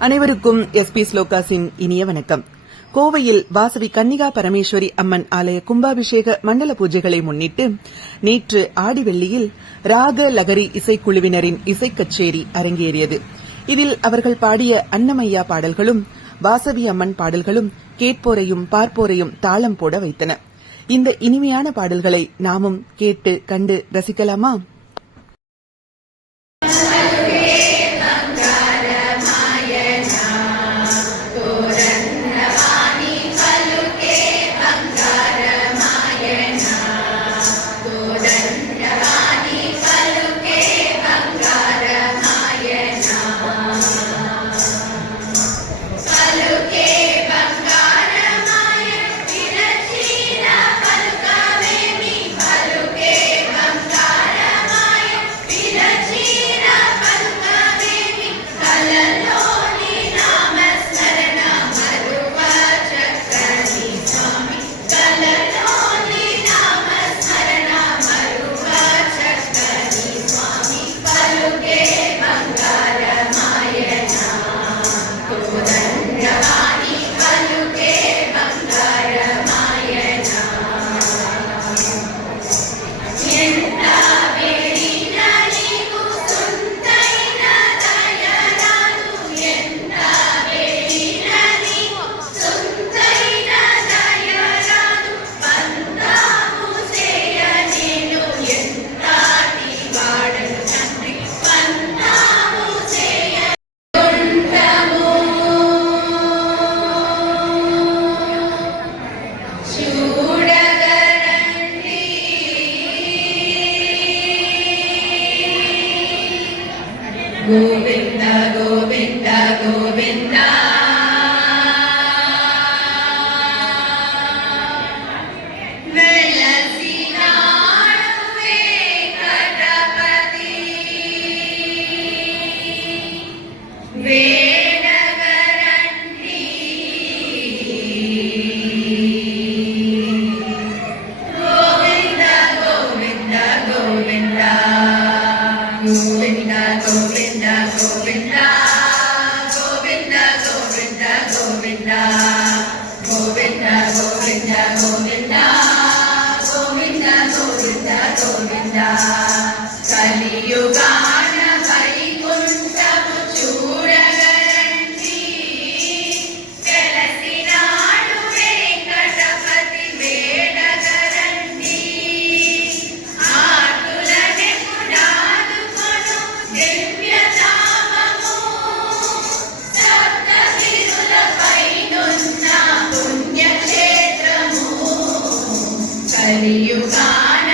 அனைவருக்கும் எஸ்பி ஸ்லோகாஸின் இனிய வணக்கம். கோவையில் வாசவி கன்னிகா பரமேஸ்வரி அம்மன் ஆலய கும்பாபிஷேக மண்டல பூஜைகளை முன்னிட்டு நேற்று ஆடிவெள்ளியில் ராக லகரி இசைக்குழுவினரின் இசைக்கச்சேரி அரங்கேறியது. இதில் அவர்கள் பாடிய அன்னமையா பாடல்களும் வாசவி அம்மன் பாடல்களும் கேட்போரையும் பார்ப்போரையும் தாளம் போட வைத்தன. இந்த இனிமையான பாடல்களை நாமும் கேட்டு கண்டு ரசிக்கலாமா? Govinda, Govinda, Govinda. కలియుగాన వైకుంఠము చూడగరండి, వెలసినాడు వెంకటపతి వేడగరండి. ఆతులనే పునాదుకొను దివ్యనామము, సప్తగిరులపైనున్న పుణ్యక్షేత్రము. కలియుగాన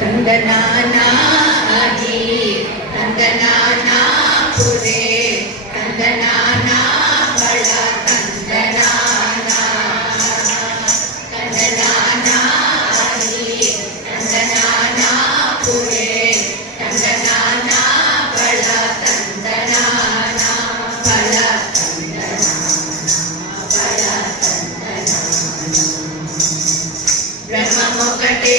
తందనానా ఆది తందనానా పురే తందనానా బళ తందనానా తందనానా ఆది తందనానా పురే తందనానా బళ తందనానా బళ బ్రహ్మమొకటే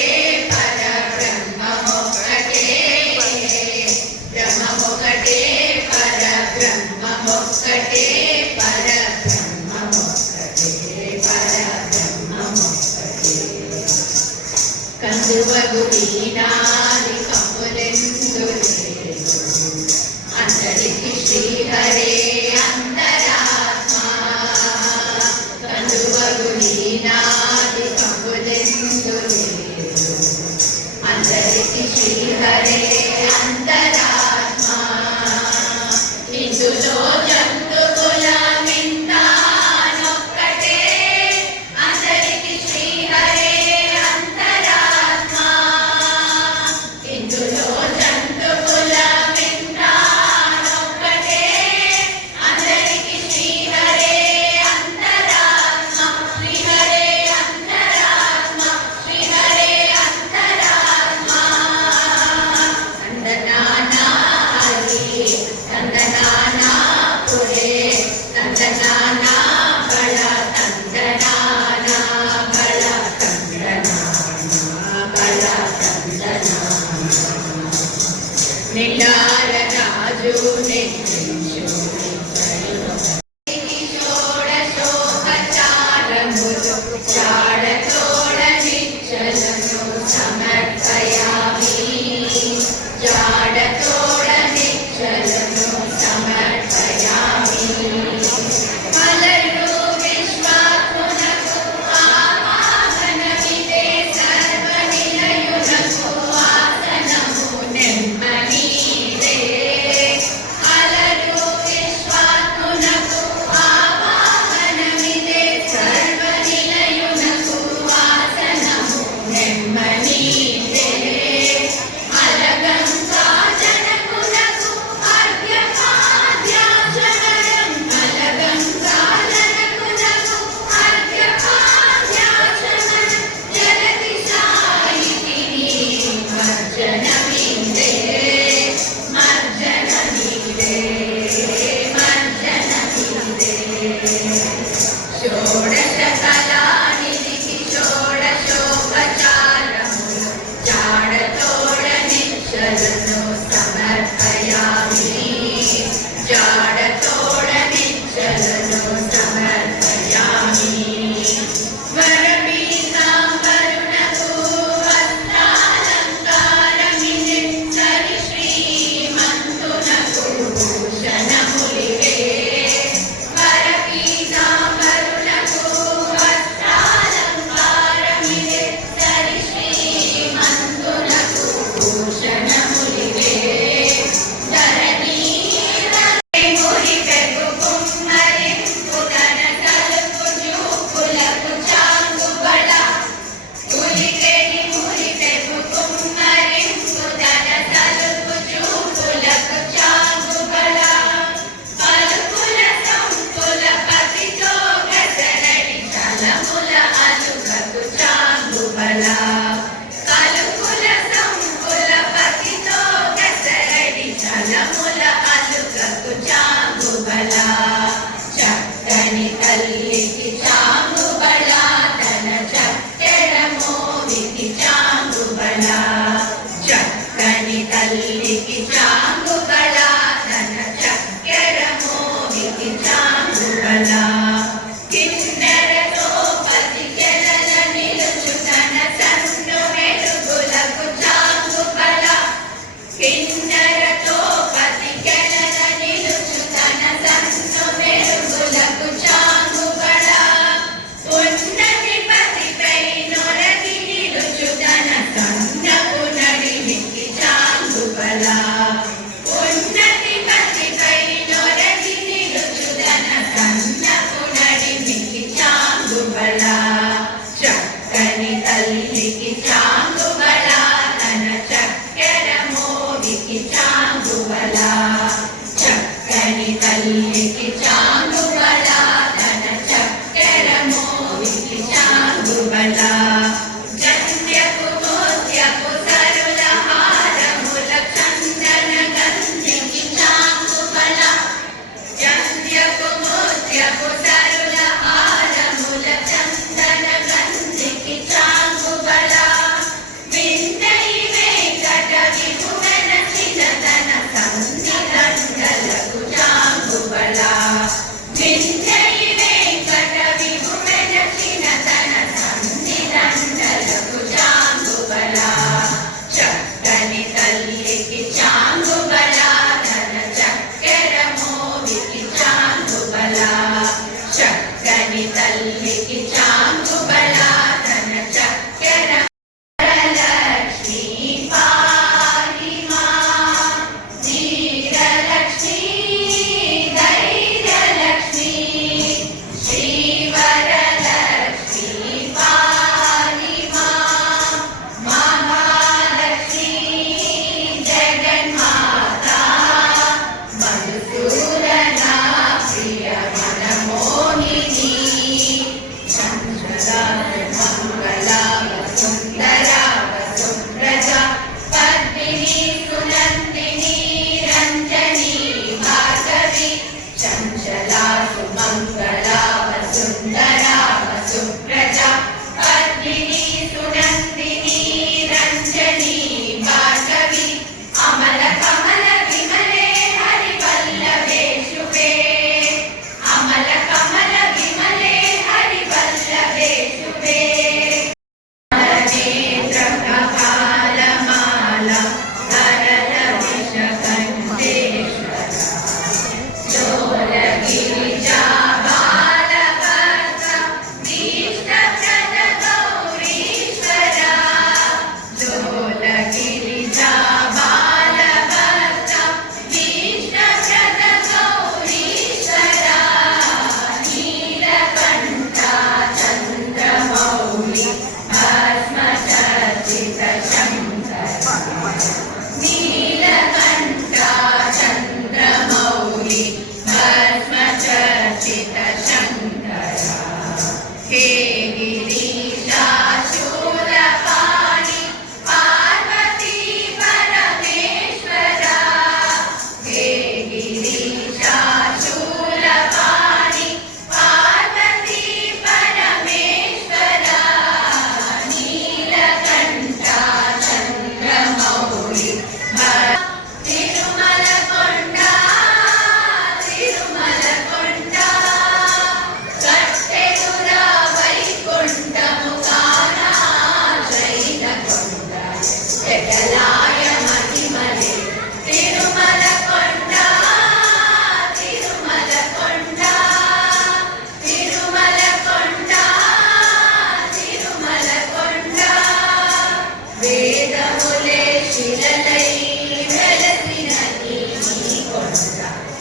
కందువగుడినాది కములెందులే అందరికి శ్రీహరే అంతరాత్మ. కందువగుడినాది కములెందులే అందరికి శ్రీహరే అంతరాత్మ. ఇందులో షోడశోపచారములు జాడతోడ నిశ్చలము సమర్పయామి జాడతోడ నిశ్చలము సమర్పయామి మలరు విశ్వాత్మునకు ఆవాహనమిదే సర్వనిలయునకు ఆసనము నెమ్మనీదే అలరు విశ్వాత్మునకు ఆవాహనమిదే సర్వనిలయునకు ఆసనము నెమ్మనీదే అలగంగా జనకునకు అర్ఘ్యపాద్యాచరణం అలగంగా జనకునకు అర్ఘ్యపాద్యాచరణం జగతి సాయిని మర్జనమిదే మర్జనమిదే మర్జనమిదే షోడశ కళానిధికి షోడశోపచారములు జాడతోడ నిశ్చలను సమర్పయామి జాడతోడ నిశ్చలను సమర్పయామి వరబీతాంబరునకు వస్త్రాలంకారమిదే సరి శ్రీమంతునకు భూషణములివే వరబీతాంబరునకు వస్త్రాలంకారమిదే సరి శ్రీమంతునకు భూషణములివే ధరణీ మురి పెగు కుమ్మరింపు తన తలుపు చూపులకు చాంగుబళ ఉలికెడి మురి పెగు కుమ్మరింపు తన తలుపు చూపులకు చాంగుబళ పలుకుల సంపుల పతితో గసరడి చలముల అలుగకు చాంగుబళ పలుకుల సంపుల పతితో గసరడి చలముల అలుగకు చాంగుబళ చక్కని తల్లికి చాంగుబళ తన చక్కెర మోవికి చాంగుబళ చక్కని తల్లికి చాంగుబళ తన చక్కెర మోవికి చాంగుబళ కిన్నెరతో పతికెలల నిలుచు తన సన్ను వెలుగులకు చాంగుబళ కిన్నెరతో పతికెలల నిలుచు తన సన్ను వెలుగులకు చాంగుబళ ఉన్నతి పతిపై నొరగి నిలుచు తన సన్నపు నడిమికి చాంగుబళ ఉన్నతి పతిపై నొరగి నిలుచు తన సన్నపు నడిమికి చాంగుబళ చక్కని తల్లికి చాంగుబళ తన చక్కెర మోవికి చాంగుబళ చక్కని తల్లికి చాంగుబళ తన చక్కెర మోవికి చాంగుబళ జంధ్యపు మోత్యపు సరుల హారముల చందన గంధికి చాంగుబళ జంధ్యపు మోత్యపు సరుల హారముల చందన గంధికి చాంగుబళ విందై వెంకట విభువన చిన్నతన సంధ్య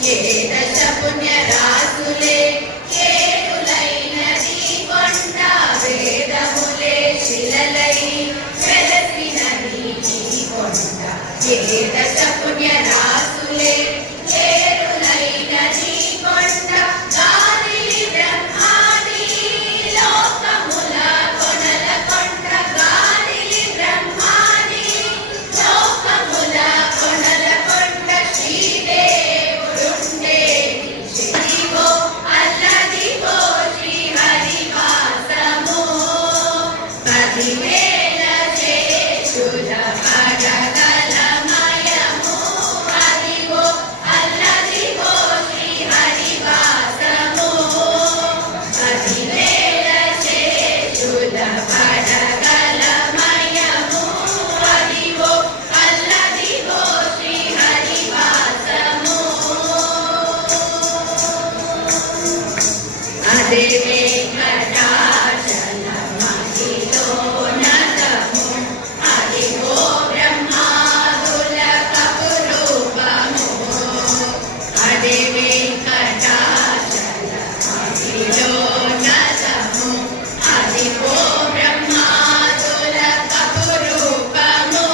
ఏ దశ పుణ్యరాసులే ఏరులైనది కొండ వేదములే శిలలై వెలసినది ఈ కొండ ఏ దశ పుణ్యరాసులే ఏరులైనది కొండ గాలి బ్రహ్మాది లోకముల కొనల కొండ గాలి బ్రహ్మాది లోకముల కొనల కొండ శ్రీదేవుడుండేది శ్రీవో అల్లదివో శ్రీహరివాసము 10,000 శేషుల పడగలమయము అదివో అల్లదివో శ్రీహరివాసము 10,000 శేషుల పడగలమయము అదివో అల్లదివో శ్రీహరివాసము అదే వెంకటాచలమహిలోన్నతము అదివో బ్రహ్మాదుల కపురూపము అదే వెంకటాచలమహిలోన్నతము అదివో బ్రహ్మాదుల కపురూపము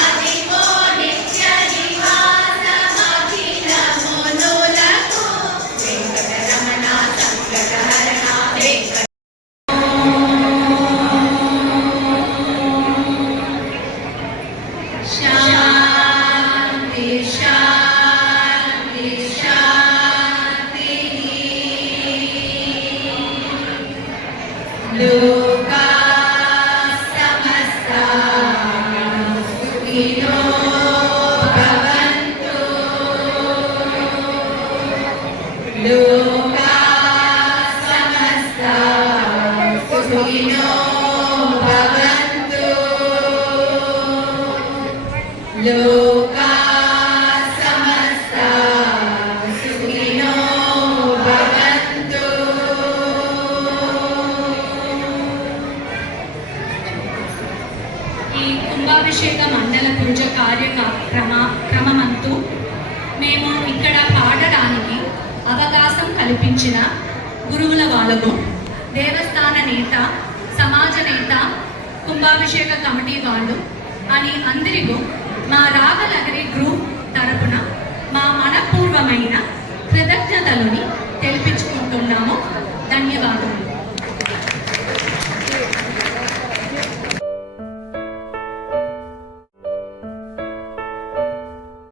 అదివో నిత్య నివాసమఖిలమునులకు వెంకటరమణ సంకటహరణ వెంకట శాంతి శాంతి శాంతి లోకా సమస్తా సుఖినో భవంతు లోకా సమస్తా సుఖినో భవంతు లోకా సమస్తా సుఖినో భవంతు ఈ కుంభాభిషేక మండల పూజ క్రమమంతు మేము ఇక్కడ పాడడానికి అవకాశం కల్పించిన గురువుల వాళ్ళకు దేవస్థాన నేత సమాజ నేత కుంభాభిషేక కమిటీ వాళ్ళు అని అందరికీ మా రాగలగరి గ్రూప్ తరపున మా మనపూర్వమైన కృతజ్ఞతలని తెలిపించుకుంటున్నాము. ధన్యవాదాలు.